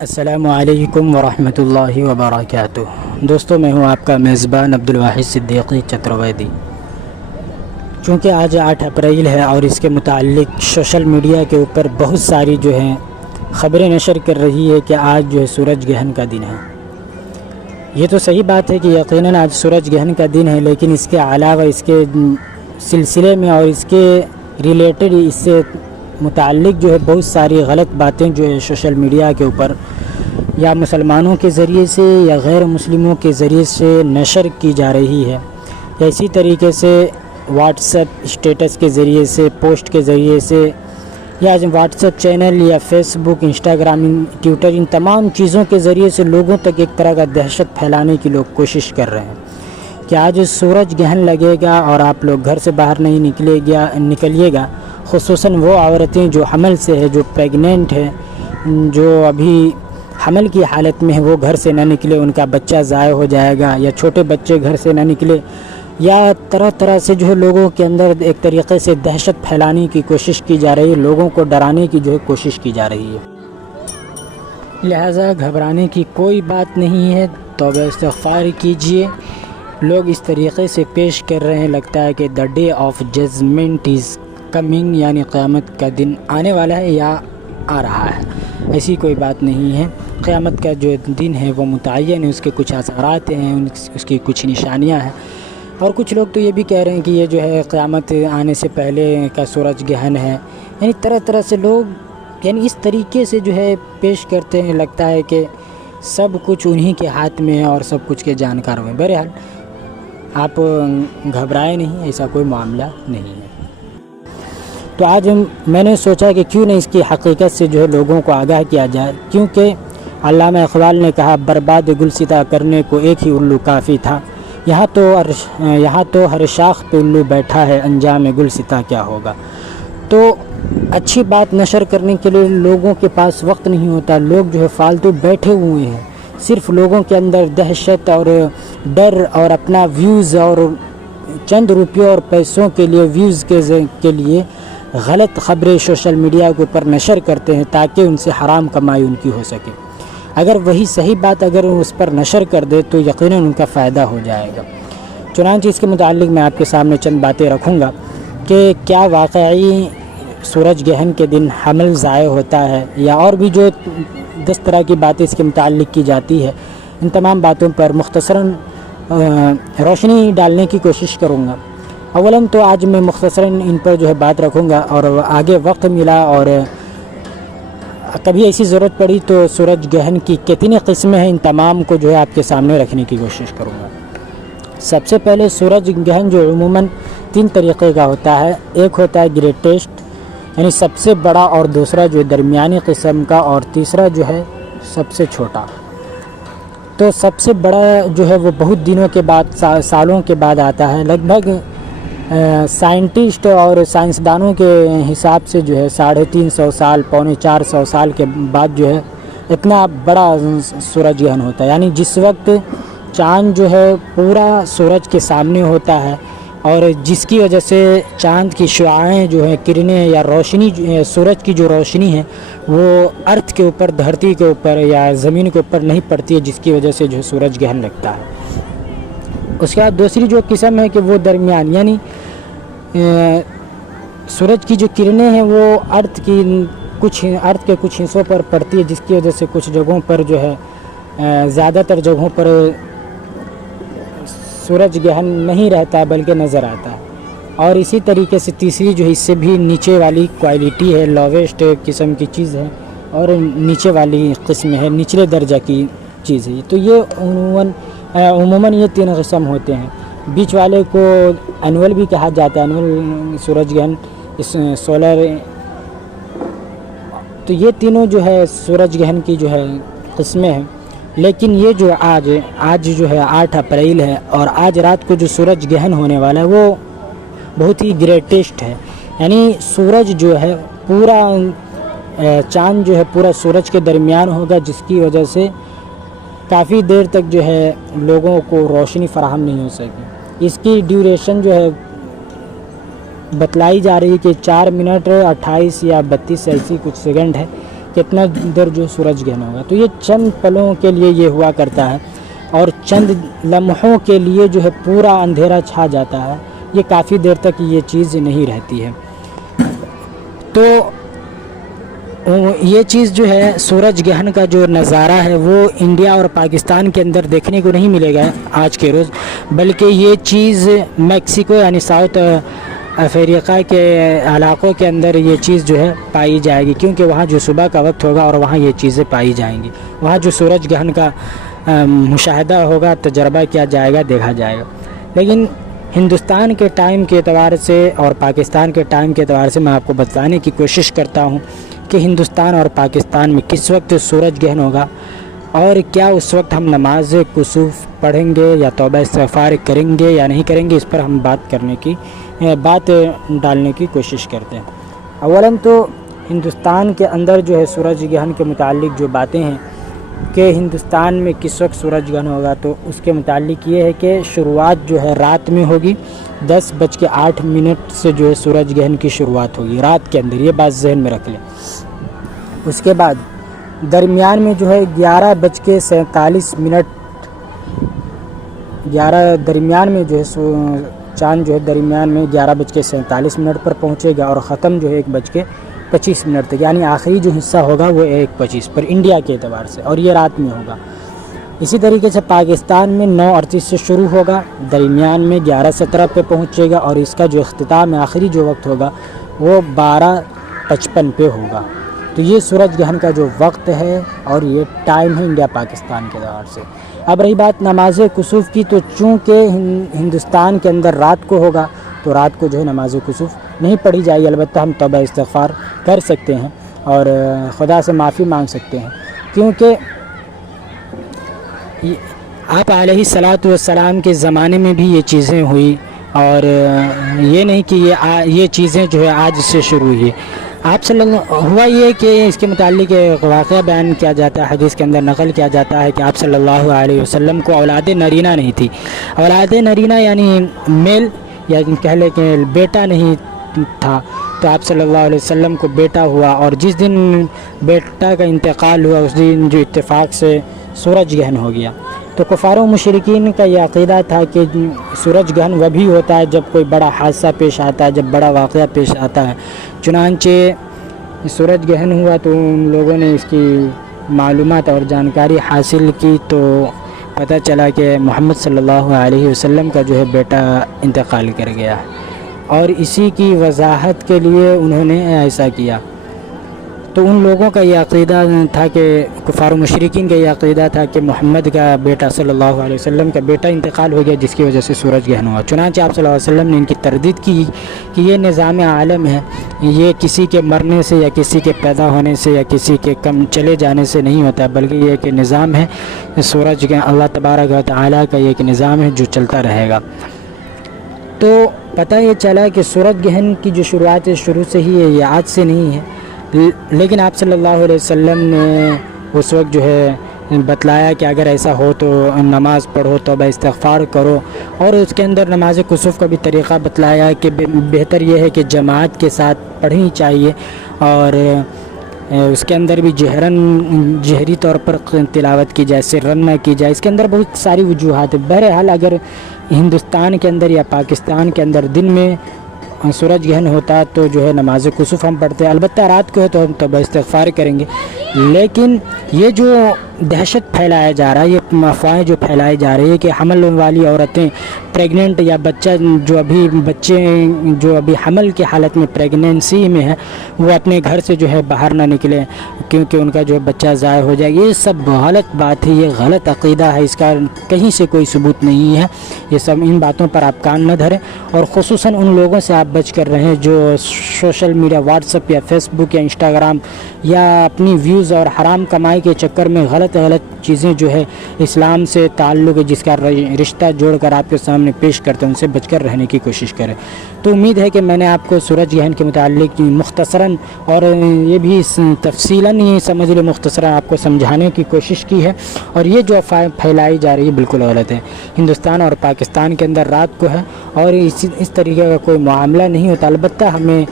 السلام علیکم ورحمۃ اللہ وبرکاتہ۔ دوستو، میں ہوں آپ کا میزبان عبدالواحد صدیقی چترویدی۔ چونکہ آج 8 اپریل ہے اور اس کے متعلق سوشل میڈیا کے اوپر بہت ساری خبریں نشر کر رہی ہے کہ آج سورج گرہن کا دن ہے۔ یہ تو صحیح بات ہے کہ یقیناً آج سورج گرہن کا دن ہے، لیکن اس کے علاوہ اس کے سلسلے میں اور اس کے ریلیٹڈ اس سے متعلق بہت ساری غلط باتیں سوشل میڈیا کے اوپر یا مسلمانوں کے ذریعے سے یا غیر مسلموں کے ذریعے سے نشر کی جا رہی ہے، یا اسی طریقے سے واٹس ایپ اسٹیٹس کے ذریعے سے، پوسٹ کے ذریعے سے، یا واٹس ایپ چینل یا فیس بک، انسٹاگرام، ٹویٹر، ان تمام چیزوں کے ذریعے سے لوگوں تک ایک طرح کا دہشت پھیلانے کی لوگ کوشش کر رہے ہیں کہ آج سورج گرہن لگے گا اور آپ لوگ گھر سے باہر نہیں نکلیے گا، خصوصاً وہ عورتیں جو حمل سے ہے، جو پریگننٹ ہے، جو ابھی حمل کی حالت میں ہے، وہ گھر سے نہ نکلے، ان کا بچہ ضائع ہو جائے گا، یا چھوٹے بچے گھر سے نہ نکلے، یا طرح طرح سے لوگوں کے اندر ایک طریقے سے دہشت پھیلانے کی کوشش کی جا رہی ہے، لوگوں کو ڈرانے کی کوشش کی جا رہی ہے۔ لہٰذا گھبرانے کی کوئی بات نہیں ہے، توبہ استغفار کیجئے۔ لوگ اس طریقے سے پیش کر رہے ہیں، لگتا ہے کہ the day of judgment is coming, یعنی قیامت کا دن آنے والا ہے یا آ رہا ہے۔ ایسی کوئی بات نہیں ہے۔ قیامت کا دن ہے وہ متعین ہے، اس کے کچھ اثرات ہیں، اس کی کچھ نشانیاں ہیں، اور کچھ لوگ تو یہ بھی کہہ رہے ہیں کہ یہ قیامت آنے سے پہلے کا سورج گرہن ہے۔ یعنی طرح طرح سے لوگ اس طریقے سے پیش کرتے ہیں، لگتا ہے کہ سب کچھ انہی کے ہاتھ میں ہے اور سب کچھ کے جانکار ہوئے۔ بہرحال آپ گھبرائے نہیں، ایسا کوئی معاملہ نہیں ہے۔ تو آج میں نے سوچا کہ کیوں نہیں اس کی حقیقت سے لوگوں کو آگاہ کیا جائے، کیونکہ علامہ اقبال نے کہا برباد گلستہ کرنے کو ایک ہی الو کافی تھا، یہاں تو ہر شاخ پہ الو بیٹھا ہے، انجام گلستہ کیا ہوگا۔ تو اچھی بات نشر کرنے کے لیے لوگوں کے پاس وقت نہیں ہوتا، لوگ فالتو بیٹھے ہوئے ہیں، صرف لوگوں کے اندر دہشت اور ڈر اور اپنا ویوز اور چند روپیوں اور پیسوں کے لیے، ویوز کے لیے غلط خبریں سوشل میڈیا کے اوپر نشر کرتے ہیں تاکہ ان سے حرام کمائی ان کی ہو سکے۔ اگر وہی صحیح بات اگر اس پر نشر کر دے تو یقیناً ان کا فائدہ ہو جائے گا۔ چنانچہ اس کے متعلق میں آپ کے سامنے چند باتیں رکھوں گا کہ کیا واقعی سورج گرہن کے دن حمل ضائع ہوتا ہے، یا اور بھی 10 طرح کی باتیں اس کے متعلق کی جاتی ہے۔ ان تمام باتوں پر مختصراً روشنی ڈالنے کی کوشش کروں گا۔ اولاً تو آج میں مختصراً ان پر بات رکھوں گا، اور آگے وقت ملا اور کبھی ایسی ضرورت پڑی تو سورج گرہن کی کتنی قسمیں ہیں، ان تمام کو آپ کے سامنے رکھنے کی کوشش کروں گا۔ سب سے پہلے سورج گرہن عموماً 3 طریقے کا ہوتا ہے۔ ایک ہوتا ہے گریٹسٹ، یعنی سب سے بڑا، اور دوسرا درمیانی قسم کا، اور تیسرا سب سے چھوٹا۔ تو سب سے بڑا وہ بہت دنوں کے بعد، سالوں کے بعد آتا ہے۔ لگ بھگ سائنٹسٹ اور سائنسدانوں کے حساب سے 350 سال، 450 سال کے بعد اتنا بڑا سورج گرہن ہوتا ہے، یعنی جس وقت چاند پورا سورج کے سامنے ہوتا ہے، اور جس کی وجہ سے چاند کی شعاعیں کرنیں یا روشنی، سورج کی روشنی ہے وہ ارتھ کے اوپر، دھرتی کے اوپر یا زمین کے اوپر نہیں پڑتی ہے، جس کی وجہ سے سورج گرہن لگتا ہے۔ اس کے بعد دوسری قسم ہے کہ وہ درمیان، یعنی سورج کی کرنیں ہیں وہ ارتھ کے کچھ حصوں پر پڑتی ہے، جس کی وجہ سے کچھ جگہوں پر زیادہ تر جگہوں پر سورج گرہن نہیں رہتا بلکہ نظر آتا ہے۔ اور اسی طریقے سے تیسری اس سے بھی نیچے والی کوالٹی ہے، لوویسٹ قسم کی چیز ہے، اور نیچے والی قسم ہے، نچلے درجہ کی چیز ہے۔ تو یہ عموماً یہ 3 قسم ہوتے ہیں۔ بیچ والے کو اینول بھی کہا جاتا ہے، اینول سورج گرہن، سولر۔ تو یہ تینوں سورج گرہن کی قسمیں ہیں۔ لیکن یہ آج 8 اپریل ہے، اور آج رات کو سورج گرہن ہونے والا ہے وہ بہت ہی گریٹسٹ ہے، یعنی سورج پورا چاند پورا سورج کے درمیان ہوگا، جس کی وجہ سے کافی دیر تک لوگوں کو روشنی فراہم نہیں ہو سکے۔ اس کی ڈیوریشن بتلائی جا رہی ہے کہ 4 منٹ 28 یا 32 ایسی کچھ سیکنڈ ہے، کتنا دیر جو سورج گہن ہوگا. تو یہ چند پلوں کے لیے یہ ہوا کرتا ہے اور چند لمحوں کے لیے جو ہے پورا اندھیرا چھا جاتا ہے. یہ کافی دیر تک یہ چیز نہیں رہتی ہے. تو یہ چیز جو ہے سورج گہن کا جو نظارہ ہے وہ انڈیا اور پاکستان کے اندر دیکھنے کو نہیں ملے گا آج کے روز، بلکہ یہ چیز میکسیکو یعنی ساؤتھ افریقہ کے علاقوں کے اندر یہ چیز جو ہے پائی جائے گی، کیونکہ وہاں جو صبح کا وقت ہوگا اور وہاں یہ چیزیں پائی جائیں گی. وہاں جو سورج گہن کا مشاہدہ ہوگا، تجربہ کیا جائے گا، دیکھا جائے گا. لیکن ہندوستان کے ٹائم کے اعتبار سے اور پاکستان کے ٹائم کے اعتبار سے میں آپ کو بتانے کی کوشش کرتا ہوں کہ ہندوستان اور پاکستان میں کس وقت سورج گہن ہوگا اور کیا اس وقت ہم نماز کسوف پڑھیں گے یا توبہ استغفار کریں گے یا نہیں کریں گے. اس پر ہم بات ڈالنے کی کوشش کرتے ہیں. اولاً تو ہندوستان کے اندر جو ہے سورج گہن کے متعلق جو باتیں ہیں کہ ہندوستان میں کس وقت سورج گہن ہوگا، تو اس کے متعلق یہ ہے کہ شروعات جو ہے رات میں ہوگی. 10:08 سے جو ہے سورج گہن کی شروعات ہوگی رات کے اندر. یہ بات ذہن میں رکھ لیں. اس کے بعد درمیان میں جو ہے 11:47 درمیان میں جو ہے چاند جو ہے درمیان میں 11:47 پر پہنچے گا اور ختم جو ہے 1:25 تک، یعنی آخری جو حصہ ہوگا وہ 1:25 پر انڈیا کے اعتبار سے، اور یہ رات میں ہوگا. اسی طریقے سے پاکستان میں 9:38 سے شروع ہوگا، درمیان میں 11:17 پہ پہنچے گا اور اس کا جو اختتام آخری جو وقت ہوگا وہ 12:55 پہ ہوگا. تو یہ سورج گہن کا جو وقت ہے اور یہ ٹائم ہے انڈیا پاکستان کے اعتبار سے. اب رہی بات نماز کسوف کی، تو چونکہ ہندوستان کے اندر رات کو ہوگا تو رات کو جو ہے نماز کسوف نہیں پڑھی جائے گی. البتہ ہم توبہ استغفار کر سکتے ہیں اور خدا سے معافی مانگ سکتے ہیں، کیونکہ آپ علیہ الصلاۃ والسلام کے زمانے میں بھی یہ چیزیں ہوئی اور یہ نہیں کہ یہ چیزیں جو ہے آج سے شروع ہوئی. آپ صلی اللہ ہوا یہ کہ اس کے متعلق ایک واقعہ بیان کیا جاتا ہے، حدیث کے اندر نقل کیا جاتا ہے کہ آپ صلی اللہ علیہ وسلم کو اولاد نرینہ نہیں تھی. اولاد نرینہ یعنی میل یا کہہ لیں کہ بیٹا نہیں تھا. تو آپ صلی اللہ علیہ وسلم کو بیٹا ہوا اور جس دن بیٹا کا انتقال ہوا اس دن جو اتفاق سے سورج گہن ہو گیا. تو کفار و مشرکین کا یہ عقیدہ تھا کہ سورج گہن وہ بھی ہوتا ہے جب کوئی بڑا حادثہ پیش آتا ہے، جب بڑا واقعہ پیش آتا ہے. چنانچہ سورج گہن ہوا تو ان لوگوں نے اس کی معلومات اور جانکاری حاصل کی تو پتہ چلا کہ محمد صلی اللہ علیہ وسلم کا جو ہے بیٹا انتقال کر گیا، اور اسی کی وضاحت کے لیے انہوں نے ایسا کیا. تو ان لوگوں کا یہ عقیدہ تھا کہ کفار و مشرکین کا یہ عقیدہ تھا کہ محمد کا بیٹا صلی اللہ علیہ وسلم کا بیٹا انتقال ہو گیا جس کی وجہ سے سورج گہن ہوا. چنانچہ آپ صلی اللہ علیہ وسلم نے ان کی تردید کی کہ یہ نظام عالم ہے، یہ کسی کے مرنے سے یا کسی کے پیدا ہونے سے یا کسی کے کم چلے جانے سے نہیں ہوتا، بلکہ یہ ایک نظام ہے سورج کے اللہ تبارک و تعالیٰ کا یہ ایک نظام ہے جو چلتا رہے گا. تو پتہ یہ چلا کہ سورج گہن کی جو شروعات شروع سے ہی ہے، یہ آج سے نہیں ہے. لیکن آپ صلی اللہ علیہ وسلم نے اس وقت جو ہے بتلایا کہ اگر ایسا ہو تو نماز پڑھو، توبہ استغفار کرو، اور اس کے اندر نماز کسوف کا بھی طریقہ بتلایا کہ بہتر یہ ہے کہ جماعت کے ساتھ پڑھنی چاہیے اور اس کے اندر بھی جہری طور پر تلاوت کی جائے، سرن نہ کی جائے. اس کے اندر بہت ساری وجوہات ہیں. بہرحال اگر ہندوستان کے اندر یا پاکستان کے اندر دن میں سورج گہن ہوتا تو جو ہے نماز کسوف ہم پڑھتے ہیں، البتہ رات کو ہے تو ہم توبہ استغفار کریں گے. لیکن یہ جو دہشت پھیلایا جا رہا ہے، یہ افواہیں جو پھیلائی جا رہی ہے کہ حمل والی عورتیں پریگننٹ یا بچے جو ابھی حمل کی حالت میں پریگننسی میں ہے وہ اپنے گھر سے جو ہے باہر نہ نکلیں کیونکہ ان کا جو بچہ ضائع ہو جائے. یہ سب غلط بات ہے، یہ غلط عقیدہ ہے، اس کا کہیں سے کوئی ثبوت نہیں ہے. یہ سب ان باتوں پر آپ کان نہ دھریں، اور خصوصاً ان لوگوں سے آپ بچ کر رہیں جو سوشل میڈیا، واٹس ایپ یا فیس بک یا انسٹاگرام یا اپنی ویوز اور حرام کمائی کے چکر میں غلط غلط غلط چیزیں جو ہے اسلام سے تعلق ہے جس کا رشتہ جوڑ کر آپ کے سامنے پیش کرتے ہیں ان سے بچ کر رہنے کی کوشش کریں۔ تو امید ہے کہ میں نے آپ کو سورج گرہن کے متعلق مختصراً اور یہ بھی تفصیلاً ہی سمجھ لیں مختصراً آپ کو سمجھانے کی کوشش کی ہے، اور یہ جو افواہ پھیلائی جا رہی ہے بالکل غلط ہے۔ ہندوستان اور پاکستان کے اندر رات کو ہے اور اس طریقے کا کوئی معاملہ نہیں ہوتا۔ البتہ ہمیں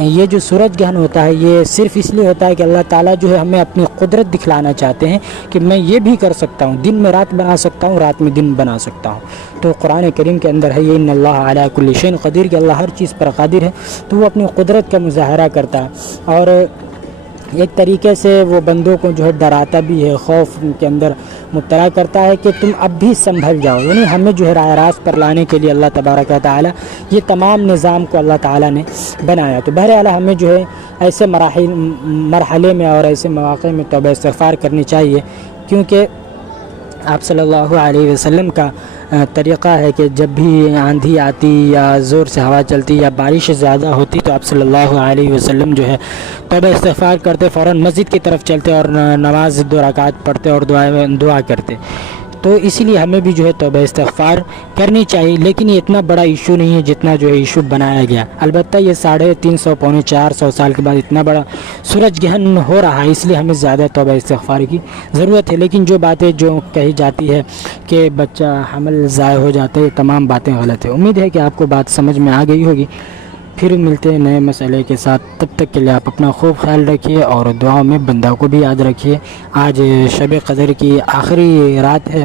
یہ جو سورج گرہن ہوتا ہے یہ صرف اس لیے ہوتا ہے کہ اللہ تعالیٰ جو ہے ہمیں اپنی قدرت دکھلانا چاہتے ہیں کہ میں یہ بھی کر سکتا ہوں، دن میں رات بنا سکتا ہوں، رات میں دن بنا سکتا ہوں۔ تو قرآن کریم کے اندر ہے یہ ان اللہ علی کل شیء قدیر، کہ اللہ ہر چیز پر قادر ہے، تو وہ اپنی قدرت کا مظاہرہ کرتا ہے اور ایک طریقے سے وہ بندوں کو جو ہے ڈراتا بھی ہے، خوف کے اندر مبتلا کرتا ہے کہ تم اب بھی سنبھل جاؤ، یعنی ہمیں جو ہے راہ راست پر لانے کے لیے اللہ تبارک و تعالی یہ تمام نظام کو اللہ تعالی نے بنایا۔ تو بہرحال ہمیں جو ہے ایسے مرحلے میں اور ایسے مواقع میں توبہ استغفار کرنی چاہیے، کیونکہ آپ صلی اللہ علیہ وسلم کا طریقہ ہے کہ جب بھی آندھی آتی یا زور سے ہوا چلتی یا بارش زیادہ ہوتی تو آپ صلی اللہ علیہ وسلم جو ہے توبہ استغفار کرتے، فوراً مسجد کی طرف چلتے اور نماز 2 رکعت پڑھتے اور دعا کرتے۔ تو اسی لیے ہمیں بھی جو ہے توبہ استغفار کرنی چاہیے، لیکن یہ اتنا بڑا ایشو نہیں ہے جتنا جو ہے ایشو بنایا گیا۔ البتہ یہ 350 پونے 400 سال کے بعد اتنا بڑا سورج گرہن ہو رہا ہے، اس لیے ہمیں زیادہ توبہ استغفار کی ضرورت ہے۔ لیکن جو باتیں جو کہی جاتی ہے کہ بچہ حمل ضائع ہو جاتا ہے، یہ تمام باتیں غلط ہیں۔ امید ہے کہ آپ کو بات سمجھ میں آ گئی ہوگی۔ پھر ملتے ہیں نئے مسئلے کے ساتھ، تب تک کے لیے آپ اپنا خوب خیال رکھیے اور دعاؤں میں بندہ کو بھی یاد رکھیے۔ آج شب قدر کی آخری رات ہے،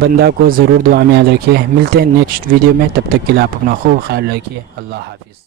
بندہ کو ضرور دعا میں یاد رکھیے۔ ملتے ہیں نیکسٹ ویڈیو میں، تب تک کے لیے آپ اپنا خوب خیال رکھیے۔ اللہ حافظ۔